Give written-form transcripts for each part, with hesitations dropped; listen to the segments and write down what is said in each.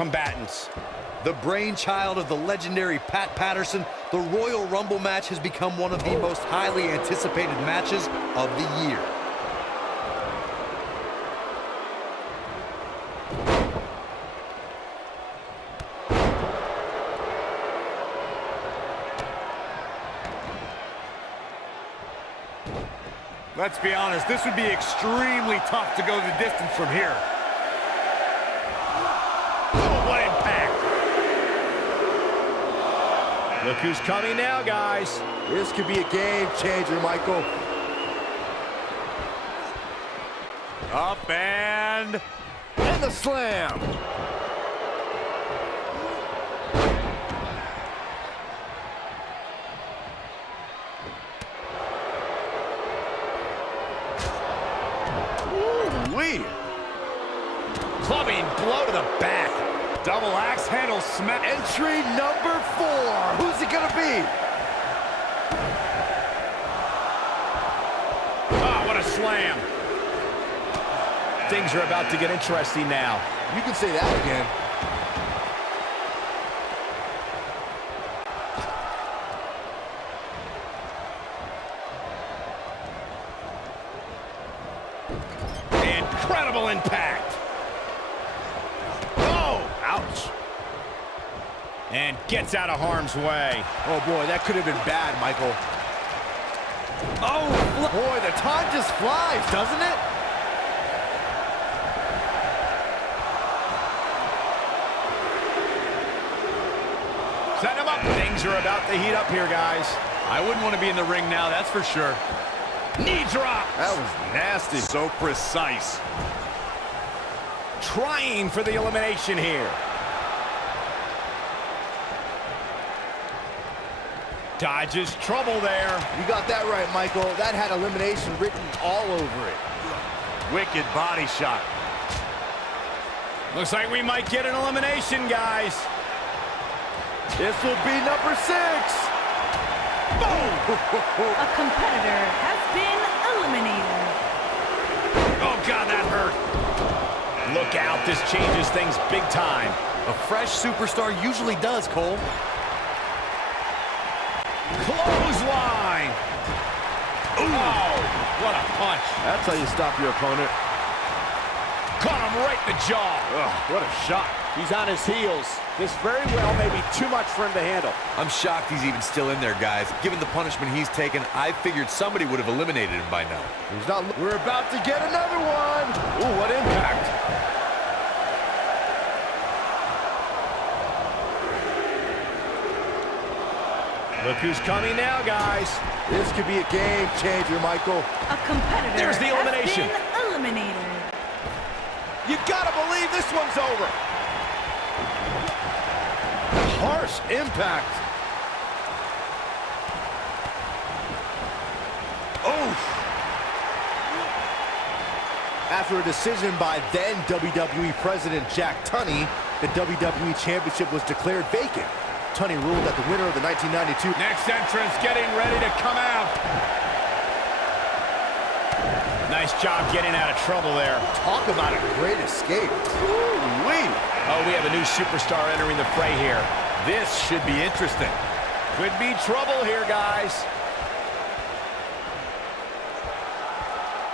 combatants. The brainchild of the legendary Pat Patterson, the Royal Rumble match has become one of the most highly anticipated matches of the year. Let's be honest, this would be extremely tough to go the distance from here. Oh, what impact! Look who's coming now, guys. This could be a game changer, Michael. Up and the slam. Ooh-wee. Clubbing blow to the back. Double axe handle smack. Entry number 4. Who's it gonna be? Oh, what a slam. Things are about to get interesting now. You can say that again. Incredible impact. Oh, ouch. And gets out of harm's way. Oh boy, that could have been bad, Michael. Oh, boy, the time just flies, doesn't it? Set him up. Things are about to heat up here, guys. I wouldn't want to be in the ring now, that's for sure. Knee drop. That was nasty. So precise. Trying for the elimination here. Dodges trouble there. You got that right, Michael. That had elimination written all over it. Wicked body shot. Looks like we might get an elimination, guys. This will be number 6. Boom! A competitor has been eliminated. Oh, God, that hurt. Look out, this changes things big time. A fresh superstar usually does, Cole. Clothesline. Ooh. Oh, what a punch. That's how you stop your opponent. Caught him right in the jaw. Ugh, what a shot. He's on his heels. This very well may be too much for him to handle. I'm shocked he's even still in there, guys. Given the punishment he's taken, I figured somebody would have eliminated him by now. He's not. We're about to get another one. Ooh, what impact. Look who's coming now, guys. This could be a game changer, Michael. A competitor There's the elimination. has been eliminated. You gotta believe this one's over. Harsh impact. Oh. After a decision by then WWE President Jack Tunney, the WWE Championship was declared vacant. Tunney ruled that the winner of the 1992... Next entrance getting ready to come out. Nice job getting out of trouble there. Talk about a great escape. Ooh-wee. Oh, we have a new superstar entering the fray here. This should be interesting. Could be trouble here, guys.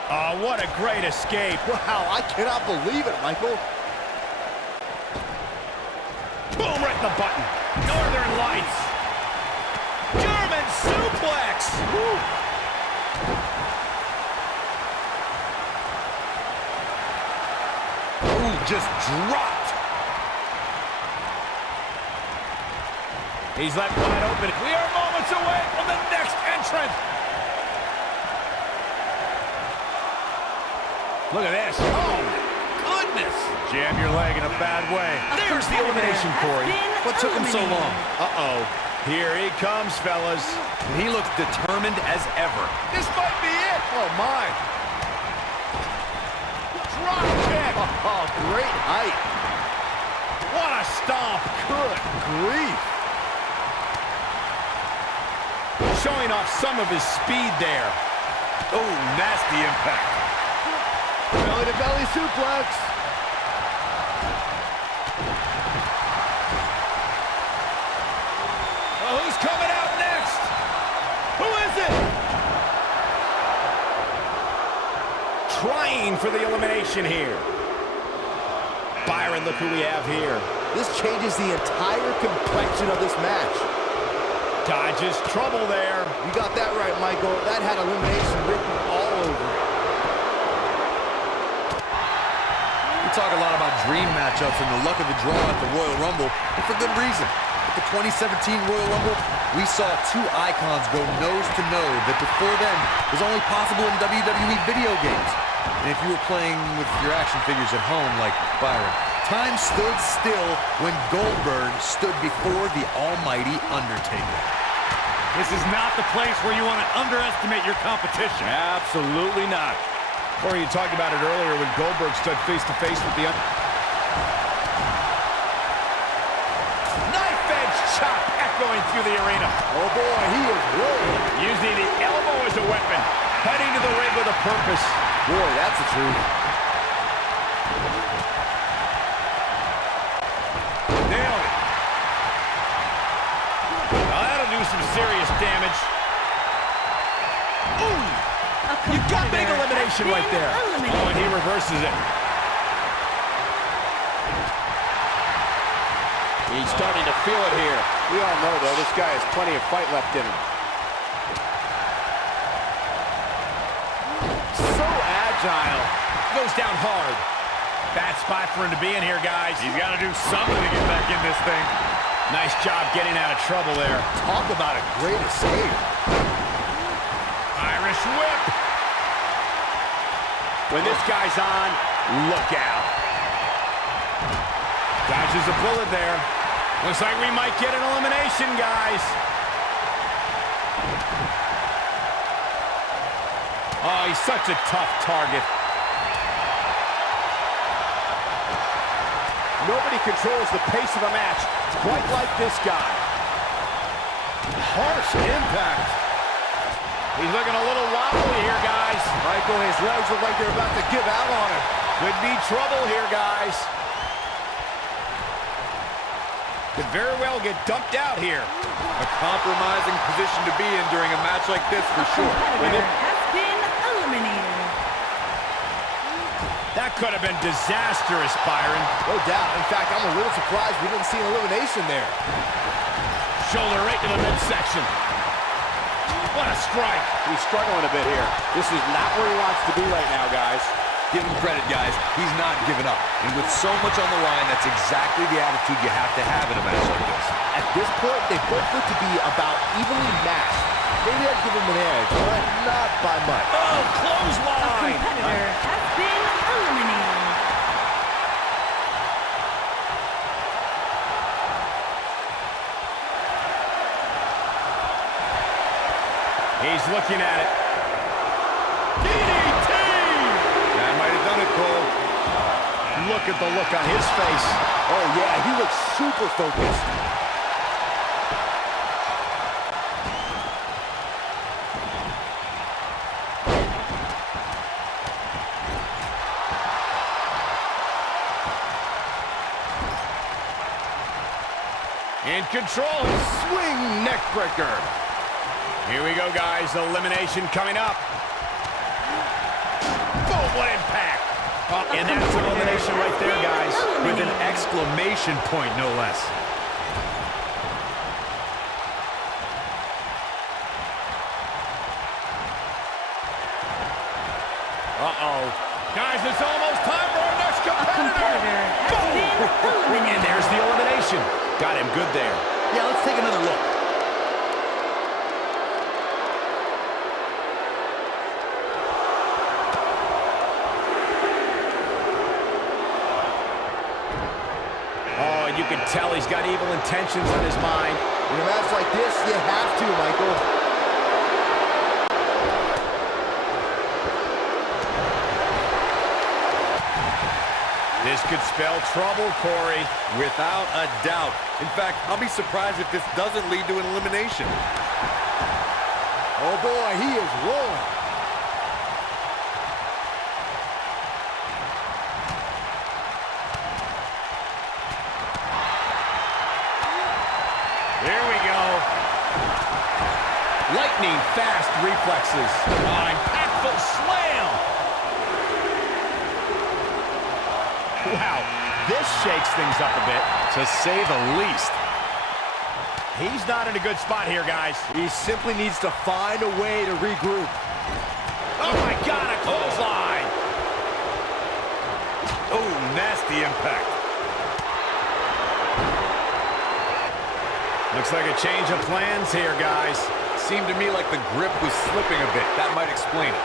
Oh, what a great escape. Wow, I cannot believe it, Michael. Boom, right in the button. Northern Lights. German suplex. Woo. Ooh, just dropped. He's left wide open. We are moments away from the next entrant. Look at this. Oh, goodness. Jam your leg in a bad way. There's the elimination, Corey. What took him so long? Uh-oh. Here he comes, fellas. He looks determined as ever. This might be it. Oh, my. Drop kick. Oh, great height. What a stomp. Good grief. Showing off some of his speed there. Oh, nasty impact. Belly-to-belly suplex. fighting for the elimination here. Byron, look who we have here. This changes the entire complexion of this match. Dodges trouble there. You got that right, Michael. That had elimination written all over it. We talk a lot about dream matchups and the luck of the draw at the Royal Rumble, and for good reason. At the 2017 Royal Rumble, we saw two icons go nose to nose that before then was only possible in WWE video games. And if you were playing with your action figures at home like Byron, time stood still when Goldberg stood before the almighty Undertaker. This is not the place where you want to underestimate your competition. Absolutely not. Corey, you talked about it earlier when Goldberg stood face-to-face with the Knife edge chop echoing through the arena. Oh boy, he is rolling. using the elbow as a weapon, heading to the ring with a purpose. Boy, that's the truth. Nailed it. Now that'll do some serious damage. Ooh! You got big elimination right there. Oh, and he reverses it. He's starting to feel it here. We all know, though, this guy has plenty of fight left in him. So agile. Goes down hard. Bad spot for him to be in here, guys. He's got to do something to get back in this thing. Nice job getting out of trouble there. Talk about a great escape. Irish whip. When this guy's on, look out. Dodges a bullet there. Looks like we might get an elimination, guys. Oh, he's such a tough target. Nobody controls the pace of a match quite like this guy. Harsh impact. He's looking a little wobbly here, guys. Michael, his legs look like they're about to give out on him. Could be trouble here, guys. Could very well get dumped out here. A compromising position to be in during a match like this, for sure. Competitor has been eliminated. That could have been disastrous, Byron. No doubt. In fact, I'm a little surprised we didn't see an elimination there. Shoulder right to the midsection. What a strike. He's struggling a bit here. This is not where he wants to be right now, guys. Give him credit, guys. He's not giving up. And with so much on the line, that's exactly the attitude you have to have in a match like this. At this point, they both look to be about evenly matched. Maybe I'd give him an edge, but not by much. Oh, A clothesline. competitor has been eliminated. He's looking at it. DDT! That might have done it, Cole. Look at the look on his face. Oh, yeah, he looks super focused. In control, swing neck breaker. Here we go, guys. Elimination coming up. Boom, what impact. And that's an elimination right there, guys. With an exclamation point, no less. Uh-oh. Guys, it's almost time for our next A competitor has been eliminated. And there's the elimination. Got him good there. Yeah, let's take another look. Oh, and you can tell he's got evil intentions in his mind. In a match like this, you have to, Michael. This could spell trouble, Corey. Without a doubt. In fact, I'll be surprised if this doesn't lead to an elimination. Oh, boy, he is rolling. Here we go. Lightning fast reflexes. Oh, impactful slam. This shakes things up a bit, to say the least. He's not in a good spot here, guys. He simply needs to find a way to regroup. Oh, my God, a clothesline. Oh, nasty impact. Looks like a change of plans here, guys. Seemed to me like the grip was slipping a bit. That might explain it.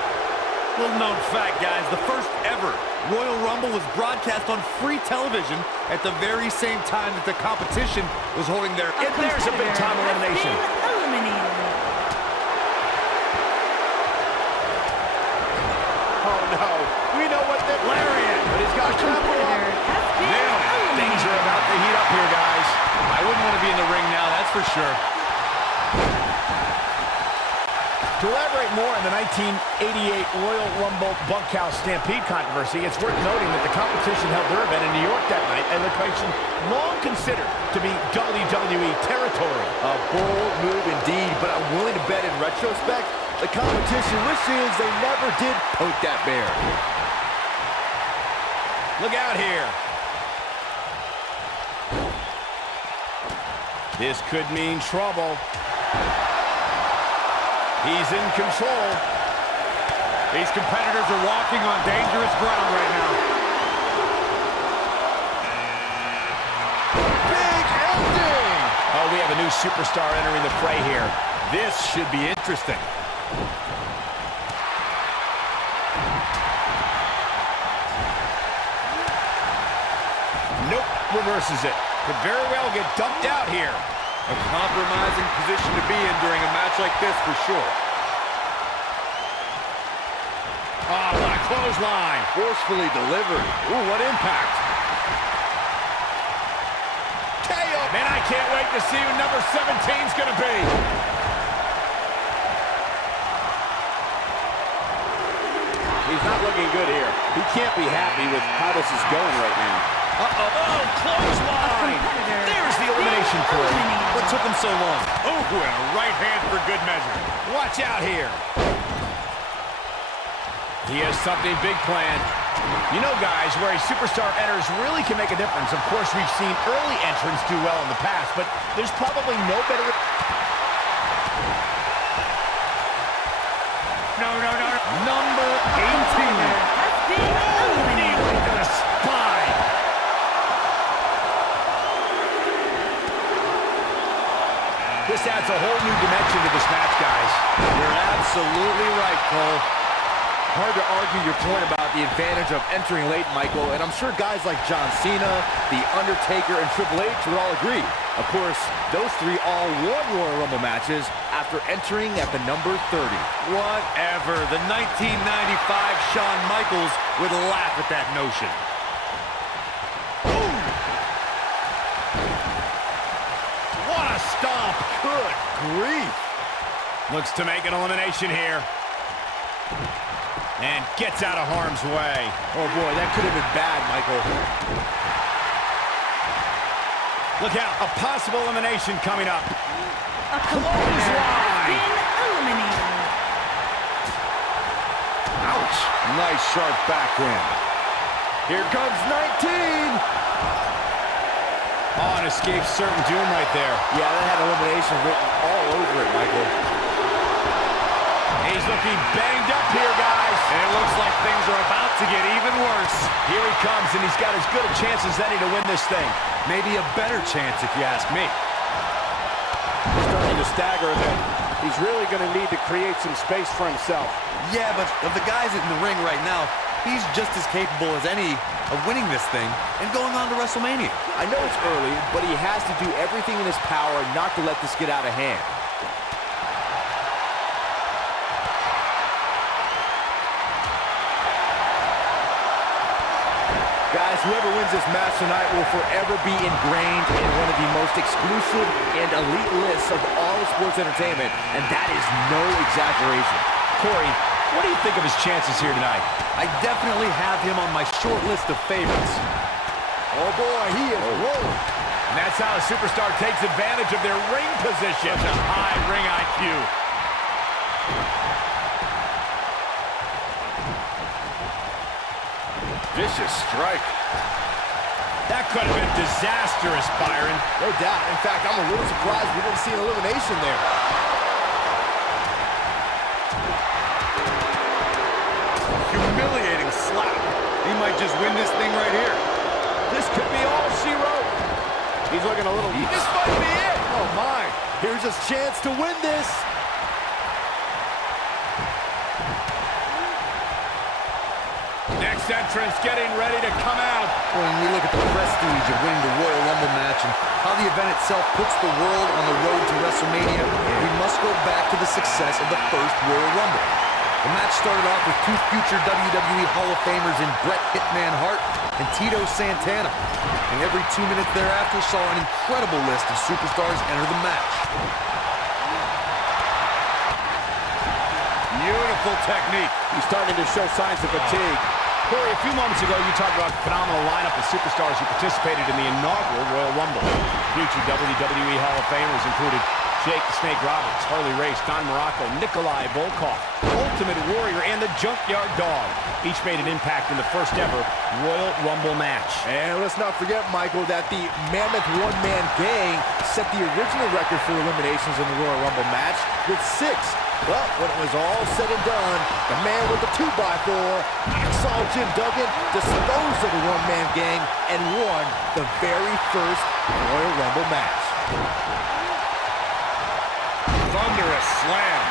Little known fact, guys, the first ever Royal Rumble was broadcast on free television at the very same time that the competition was holding their... And there's a big-time elimination. Eliminated. Oh, no. We know what the... Lariat. But he's got a couple up. Nailed it. Things are about to heat up here, guys. I wouldn't want to be in the ring now, that's for sure. To elaborate more on the 1988 Royal Rumble Bunkhouse Stampede controversy, it's worth noting that the competition held their event in New York that night, a location long considered to be WWE territory. A bold move indeed, but I'm willing to bet in retrospect, the competition wishes they never did poke that bear. Look out here. This could mean trouble. He's in control. These competitors are walking on dangerous ground right now. Big ending! Oh, we have a new superstar entering the fray here. This should be interesting. Nope, reverses it. Could very well get dumped out here. A compromising position to be in during a match like this, for sure. Oh, what a clothesline. Forcefully delivered. Ooh, what impact. KO. Man, I can't wait to see who number 17's going to be. He's not looking good here. He can't be happy with how this is going right now. Uh-oh. Oh, clothesline. There's the elimination for him. What took him so long? Oh, and a right hand for good measure. Watch out here. He has something big planned. You know, guys, where a superstar enters really can make a difference. Of course, we've seen early entrants do well in the past, but there's probably no better... No. Number 18. Has been eliminated. Kneeling to the spine. This adds a whole new dimension to this match, guys. You're absolutely right, Cole. Hard to argue your point about the advantage of entering late, Michael, and I'm sure guys like John Cena, The Undertaker, and Triple H would all agree. Of course, those three all won Royal Rumble matches after entering at the number 30. Whatever. The 1995 Shawn Michaels would laugh at that notion. What a stomp. Good grief. Looks to make an elimination here. And gets out of harm's way. Oh, boy, that could have been bad, Michael. Look out, a possible elimination coming up. A competitor has been eliminated. Ouch. Nice sharp backhand. Here comes 19. Oh, and escapes certain doom right there. Yeah, that had elimination written all over it, Michael. He's looking banged up here, guys. And it looks like things are about to get even worse. Here he comes, and he's got as good a chance as any to win this thing. Maybe a better chance, if you ask me. He's starting to stagger a bit. He's really going to need to create some space for himself. Yeah, but of the guys in the ring right now, he's just as capable as any of winning this thing and going on to WrestleMania. I know it's early, but he has to do everything in his power not to let this get out of hand. Guys, whoever wins this match tonight will forever be ingrained in one of the most exclusive and elite lists of all of sports entertainment, and that is no exaggeration. Corey, what do you think of his chances here tonight? I definitely have him on my short list of favorites. Oh boy, he is rolling. And that's how a superstar takes advantage of their ring position. Such a high ring IQ. Vicious strike. That could have been disastrous, Byron. No doubt. In fact, I'm a little surprised we didn't see an elimination there. Humiliating slap. He might just win this thing right here. This could be all she wrote. He's looking a little... This might be it. Oh, my. Here's his chance to win this. Next entrance getting ready to come out. When we look at the prestige of winning the Royal Rumble match and how the event itself puts the world on the road to WrestleMania, we must go back to the success of the first Royal Rumble. The match started off with two future WWE Hall of Famers in Bret Hitman Hart and Tito Santana. And every 2 minutes thereafter saw an incredible list of superstars enter the match. Beautiful technique. He's starting to show signs of fatigue. Corey, a few moments ago, you talked about the phenomenal lineup of superstars who participated in the inaugural Royal Rumble. Future WWE Hall of Famers included Jake the Snake Roberts, Harley Race, Don Morocco, Nikolai Volkov, Ultimate Warrior, and the Junkyard Dog. Each made an impact in the first ever Royal Rumble match. And let's not forget, Michael, that the Mammoth One-Man Gang set the original record for eliminations in the Royal Rumble match with 6. But when it was all said and done, the man with the 2x4, Hacksaw Jim Duggan, disposed of the One-Man Gang and won the very first Royal Rumble match. Thunderous slam.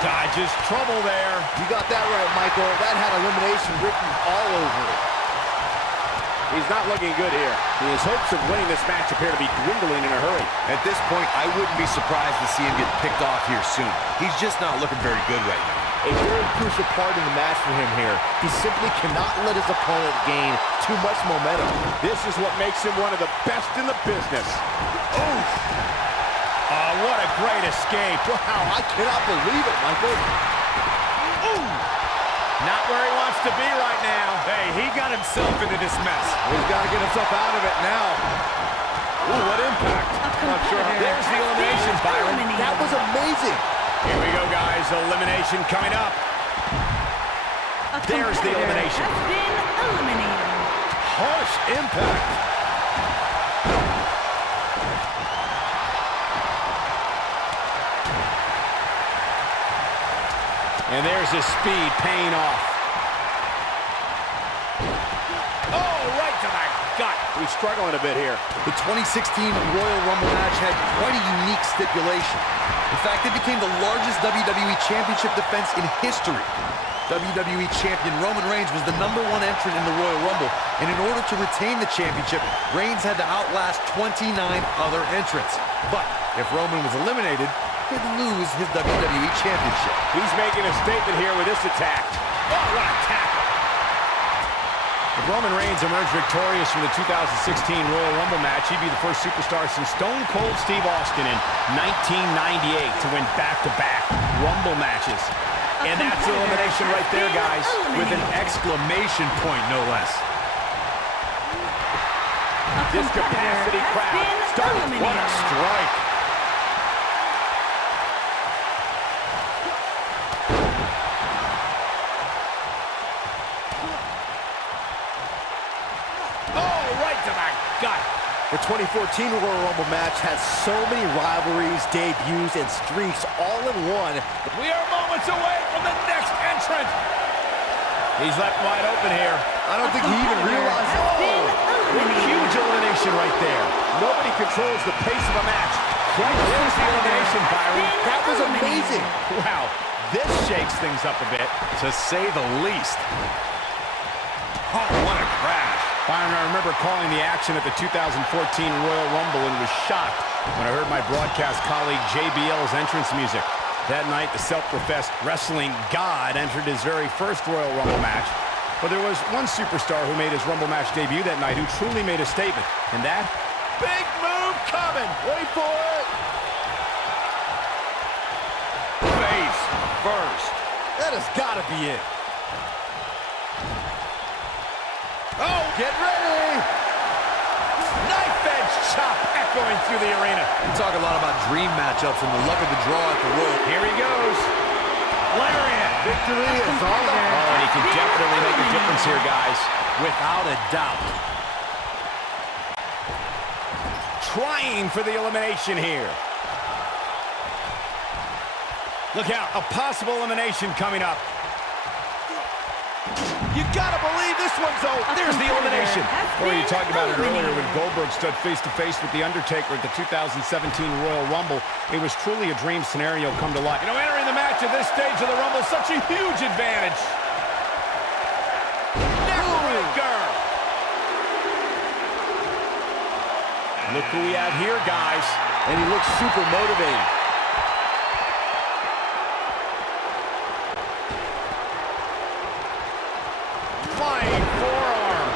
Dodges trouble there. You got that right, Michael. That had elimination written all over it. He's not looking good here. His hopes of winning this match appear to be dwindling in a hurry. At this point, I wouldn't be surprised to see him get picked off here soon. He's just not looking very good right now. A very crucial part in the match for him here. He simply cannot let his opponent gain too much momentum. This is what makes him one of the best in the business. Oof. Oh, what a great escape. Wow, I cannot believe it, Michael. Ooh. Not where he wants to be right now. Hey, he got himself into this mess. He's got to get himself out of it now. Ooh, what impact. Not sure how. There's the elimination, Byron. That was amazing. Here we go, guys. Elimination coming up. There's the elimination. Has been eliminated. Harsh impact. And there's his speed paying off. Oh, right to the gut. He's struggling a bit here. The 2016 Royal Rumble match had quite a unique stipulation. In fact, it became the largest WWE Championship defense in history. WWE Champion Roman Reigns was the #1 entrant in the Royal Rumble, and in order to retain the championship, Reigns had to outlast 29 other entrants. But if Roman was eliminated, he'd lose his WWE Championship. He's making a statement here with this attack. Oh, what a tackle. If Roman Reigns emerged victorious from the 2016 Royal Rumble match, he'd be the first superstar since Stone Cold Steve Austin in 1998 to win back-to-back Rumble matches. And that's the elimination right there, guys, with an exclamation point, no less. This capacity crowd starting. What a strike. Oh, right to the gut. The 2014 Royal Rumble match has so many rivalries, debuts, and streaks all in one. We are moments away from the next entrant. He's left wide open here. I don't think he even realized. Huge elimination right there. Nobody controls the pace of a match. Right there's the elimination, Byron. That was amazing. Wow, this shakes things up a bit, To say the least. Oh, what a crash. Byron, I remember calling the action at the 2014 Royal Rumble and was shocked when I heard my broadcast colleague JBL's entrance music. That night, the self-professed wrestling god entered his very first Royal Rumble match. But there was one superstar who made his Rumble match debut that night who truly made a statement. And that? Big move coming! Wait for it! Face first. That has got to be it. Oh, get ready! Knife edge chop echoing through the arena. We talk a lot about dream matchups and the luck of the draw at the Royal. Here he goes. Lariat. Victory is all Oh, and he can definitely make a difference here, guys. Without a doubt. trying for the elimination here. Look out, a possible elimination coming up. You gotta believe this one's over. There's the elimination. Well, you talked about it earlier when eliminated. Goldberg stood face-to-face with The Undertaker at the 2017 Royal Rumble. It was truly a dream scenario come to life. You know, entering the match at this stage of the Rumble, such a huge advantage. Neckbreaker. Look who we have here, guys. And he looks super motivated. Flying forearm.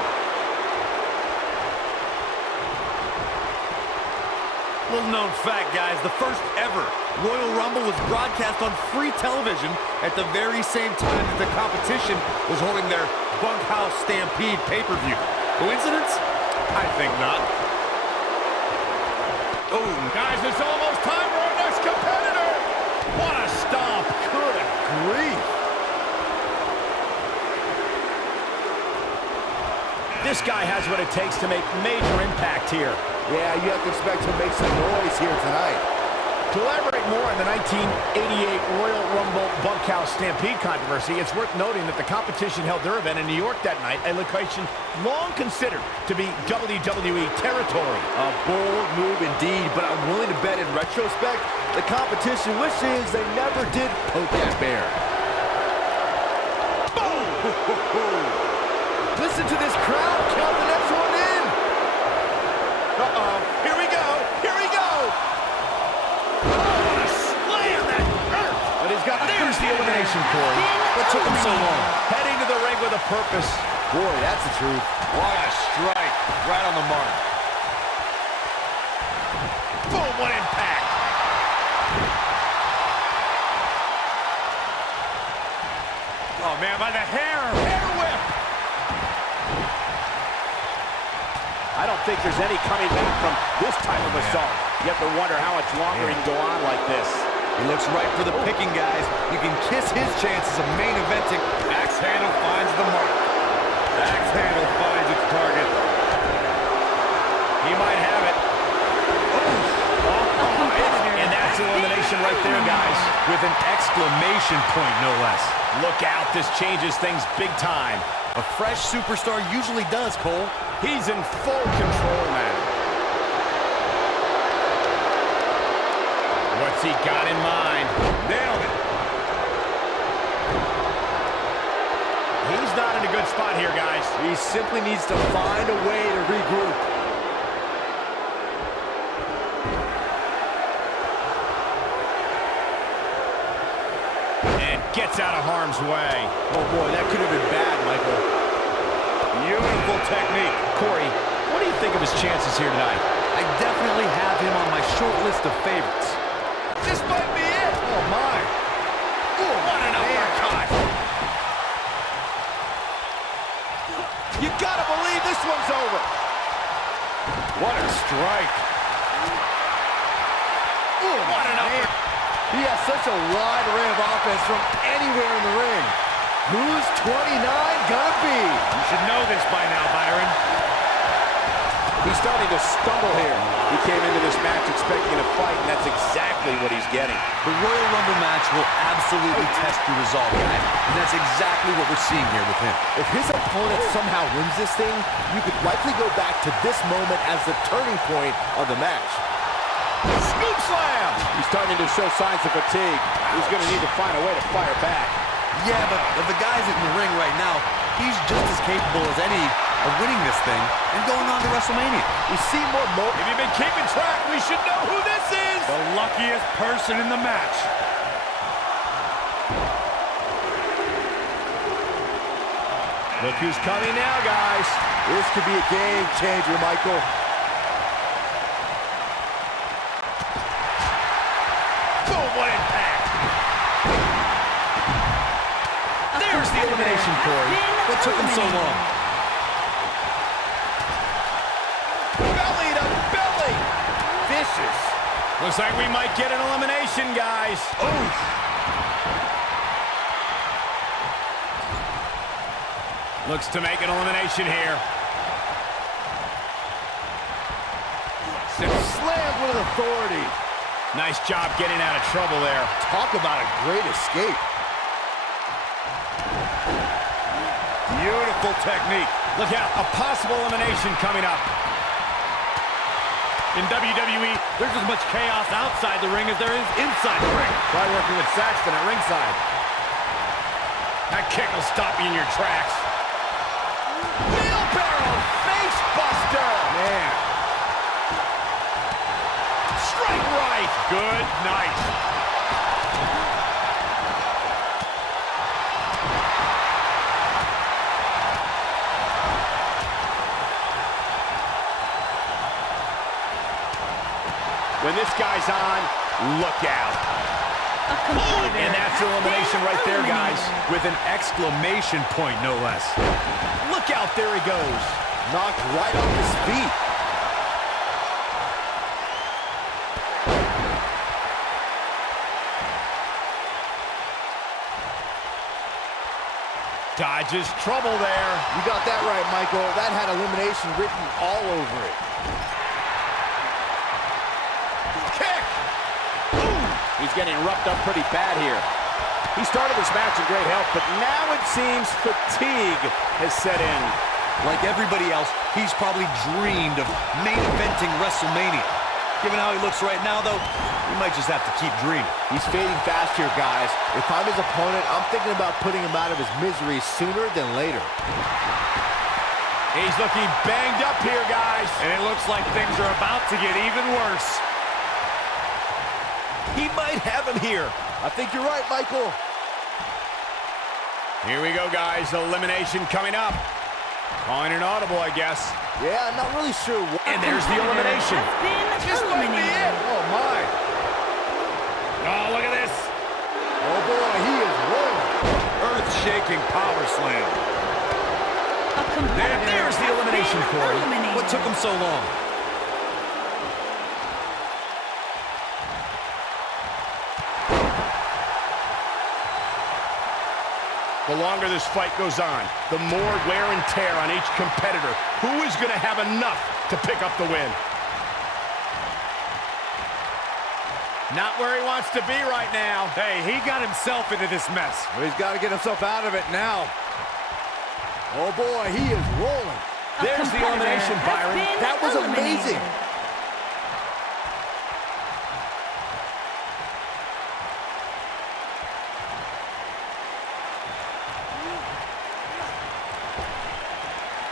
Little known fact, guys, the first ever Royal Rumble was broadcast on free television at the very same time that the competition was holding their Bunkhouse Stampede pay-per-view. Coincidence? I think not. Oh, guys, it's almost time for our next competitor. What a stomp. Good grief. This guy has what it takes to make major impact here. Yeah, you have to expect to make some noise here tonight. To elaborate more on the 1988 Royal Rumble Bunkhouse Stampede controversy, it's worth noting that the competition held their event in New York that night, a location long considered to be WWE territory. A bold move indeed, but I'm willing to bet in retrospect, the competition wishes they never did poke that bear. Boom! Listen to this crowd count the next one in. Uh-oh. Here we go. Here we go. Oh, what a slam that hurt. But he's got, there's the elimination, Corey. What took him so long? Heading to the ring with a purpose. Boy, that's the truth. What a strike. Right on the mark. Boom, what impact. Oh, man, by the hair. Hair whip. I don't think there's any coming back from this type of assault. You have to wonder how much longer he can go on like this. He looks right for the picking, guys. You can kiss his chances of main eventing. Axe handle finds the mark. Axe handle finds its target. He might have it. And that's elimination right there, guys. With an exclamation point, no less. Look out, this changes things big time. A fresh superstar usually does, Cole. He's in full control now. What's he got in mind? Nailed it. He's not in a good spot here, guys. He simply needs to find a way to regroup. And gets out of harm's way. Oh boy, that could have been bad, Michael. Beautiful technique. Corey, what do you think of his chances here tonight? I definitely have him on my short list of favorites. This might be it. Oh, my. Ooh, what an uppercut. You gotta believe this one's over. What a strike. Ooh, what an uppercut. He has such a wide array of offense from anywhere in the ring. Who's 29 gonna be? You should know this by now, Byron. He's starting to stumble here. He came into this match expecting a fight, and that's exactly what he's getting. The Royal Rumble match will absolutely test your resolve, guys. And that's exactly what we're seeing here with him. If his opponent somehow wins this thing, you could likely go back to this moment as the turning point of the match. Scoop slam. He's starting to show signs of fatigue. He's going to need to find a way to fire back. Yeah, but of the guys in the ring right now, he's just as capable as any of winning this thing and going on to WrestleMania. We see more If you've been keeping track, we should know who this is. The luckiest person in the match. Look who's coming now, guys. This could be a game changer, Michael. Boom, what impact. There's the elimination, Corey. What took him so long? Belly to belly. Vicious. Looks like we might get an elimination, guys. Looks to make an elimination here. Slammed with authority. Nice job getting out of trouble there. Talk about a great escape. Beautiful technique. Look out, a possible elimination coming up. In WWE, there's as much chaos outside the ring as there is inside the ring. Try working with Saxton at ringside. That kick will stop you in your tracks. Wheelbarrow face buster. Man. Straight right. Good night. When this guy's on, look out. And that's elimination right there, guys. With an exclamation point, no less. Look out, there he goes. Knocked right off his feet. Dodges trouble there. You got that right, Michael. That had elimination written all over it. Kick. He's getting roughed up pretty bad here. He started this match in great health, but now it seems fatigue has set in. Like everybody else, he's probably dreamed of main eventing WrestleMania. Given how he looks right now, though, he might just have to keep dreaming. He's fading fast here, guys. If I'm his opponent, I'm thinking about putting him out of his misery sooner than later. He's looking banged up here, guys. And it looks like things are about to get even worse. He might have him here. I think you're right, Michael. Here we go, guys. Elimination coming up. Calling an audible, I guess. Yeah, I'm not really sure what. And there's the elimination. This might be it. Oh, my. Oh, look at this. Oh, boy, he is rolling. Earth-shaking power slam. There's the elimination, Corey. What took him so long? The longer this fight goes on, the more wear and tear on each competitor. Who is going to have enough to pick up the win? Not where he wants to be right now. Hey, he got himself into this mess. Well, he's got to get himself out of it now. Oh, boy, he is rolling. There's the elimination, Byron. That was amazing.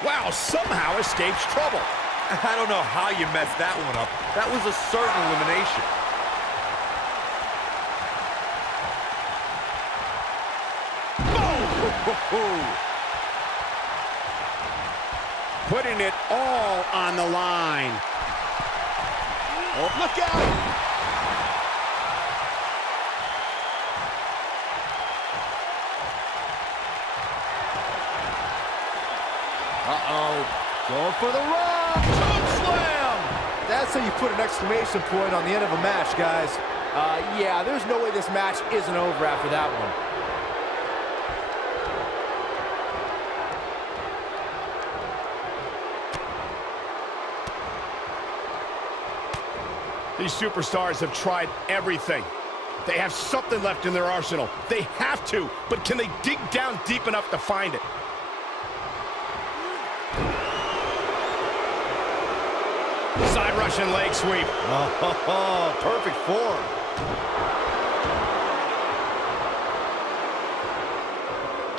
Wow, somehow escapes trouble. I don't know how you messed that one up. That was a certain elimination. Putting it all on the line. Oh, look out! Uh-oh. Going for the run. Choke slam. That's how you put an exclamation point on the end of a match, guys. Yeah, there's no way this match isn't over after that one. These superstars have tried everything. They have something left in their arsenal. They have to, but can they dig down deep enough to find it? Side Russian leg sweep. Oh, perfect form.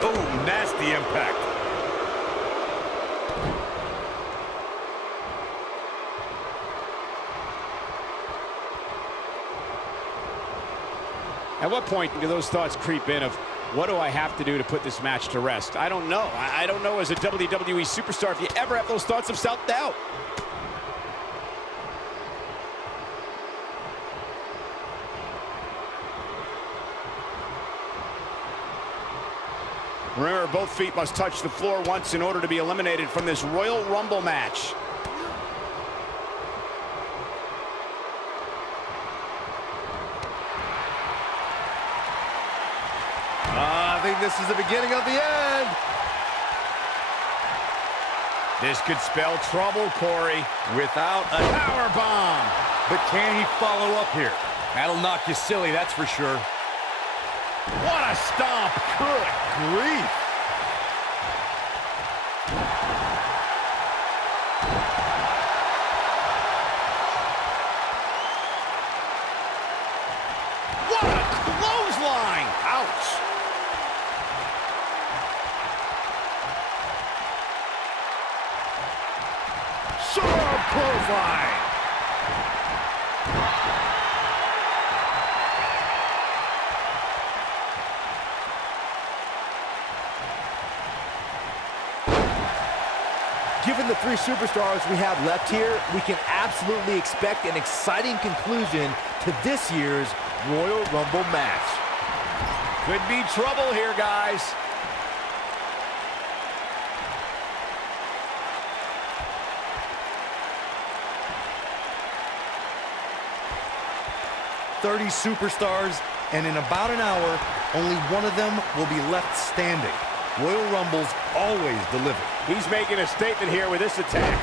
Oh, nasty impact. At what point do those thoughts creep in of, what do I have to do to put this match to rest? I don't know. I don't know as a WWE superstar if you ever have those thoughts of self-doubt. Remember, both feet must touch the floor once in order to be eliminated from this Royal Rumble match. I think this is the beginning of the end. This could spell trouble, Corey. Without a Power bomb. But can he follow up here? That'll knock you silly, that's for sure. What a stomp. Good grief. What a clothesline. Ouch. Sharp clothesline. Given the three superstars we have left here, we can absolutely expect an exciting conclusion to this year's Royal Rumble match. Could be trouble here, guys. "30 superstars, and in about an hour, only one of them will be left standing. Royal Rumbles always deliver." He's making a statement here with this attack.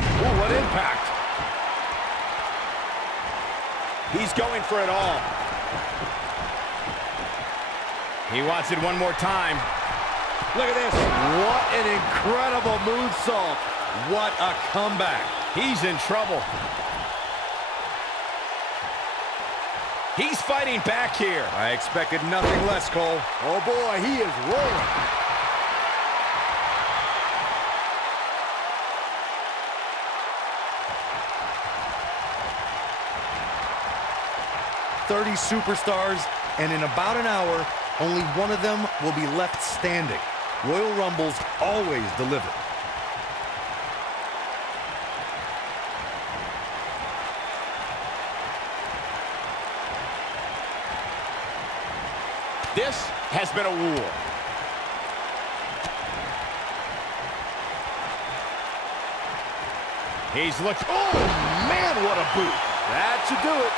Ooh, what impact. He's going for it all. He wants it one more time. Look at this. What an incredible moonsault. What a comeback. He's in trouble. He's fighting back here. I expected nothing less, Cole. Oh boy, he is rolling. "30 superstars, and in about an hour, only one of them will be left standing. Royal Rumbles always deliver." This has been a war. He's looked. Oh, man, what a boot. That should do it.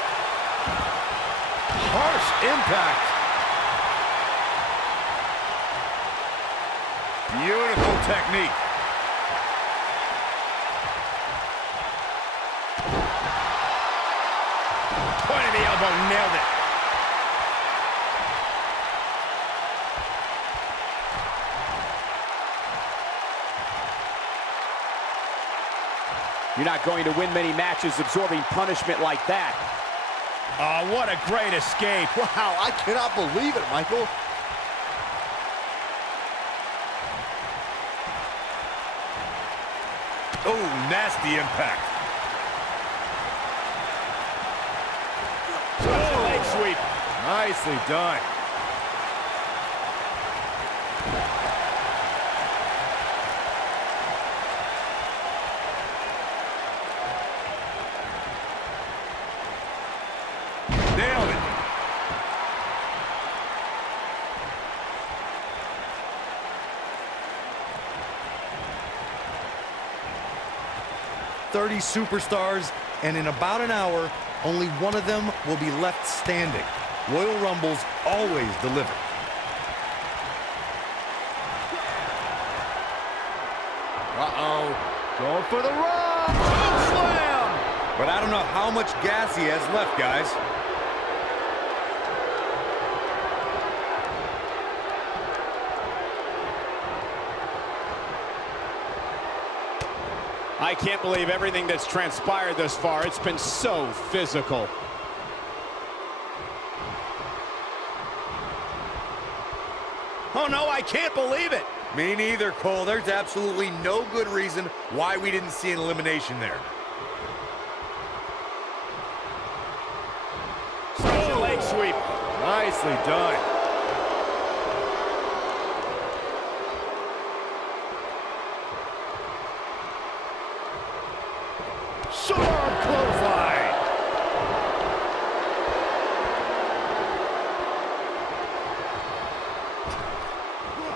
Harsh impact. Beautiful technique. Point of the elbow, nailed it. You're not going to win many matches absorbing punishment like that. Oh, what a great escape. Wow, I cannot believe it, Michael. Oh, nasty impact. Leg sweep. Nicely done. Nailed it. "30 superstars, and in about an hour, only one of them will be left standing. Royal Rumbles always deliver." Uh-oh. Going for the run. Choke slam. But I don't know how much gas he has left, guys. I can't believe everything that's transpired thus far. It's been so physical. Oh, no, I can't believe it. Me neither, Cole. There's absolutely no good reason why we didn't see an elimination there. Such a leg sweep. Nicely done. Sharp clothesline.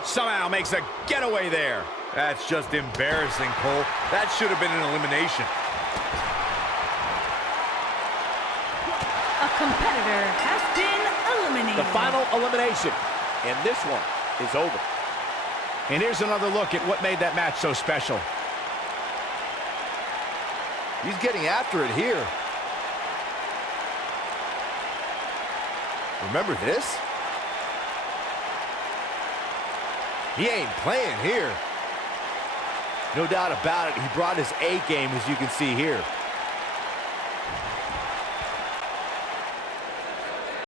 Somehow makes a getaway there. That's just embarrassing, Cole. That should have been an elimination. competitor has been eliminated. The final elimination, and this one is over. And here's another look at what made that match so special. He's getting after it here. Remember this? He ain't playing here. No doubt about it, he brought his A game, as you can see here.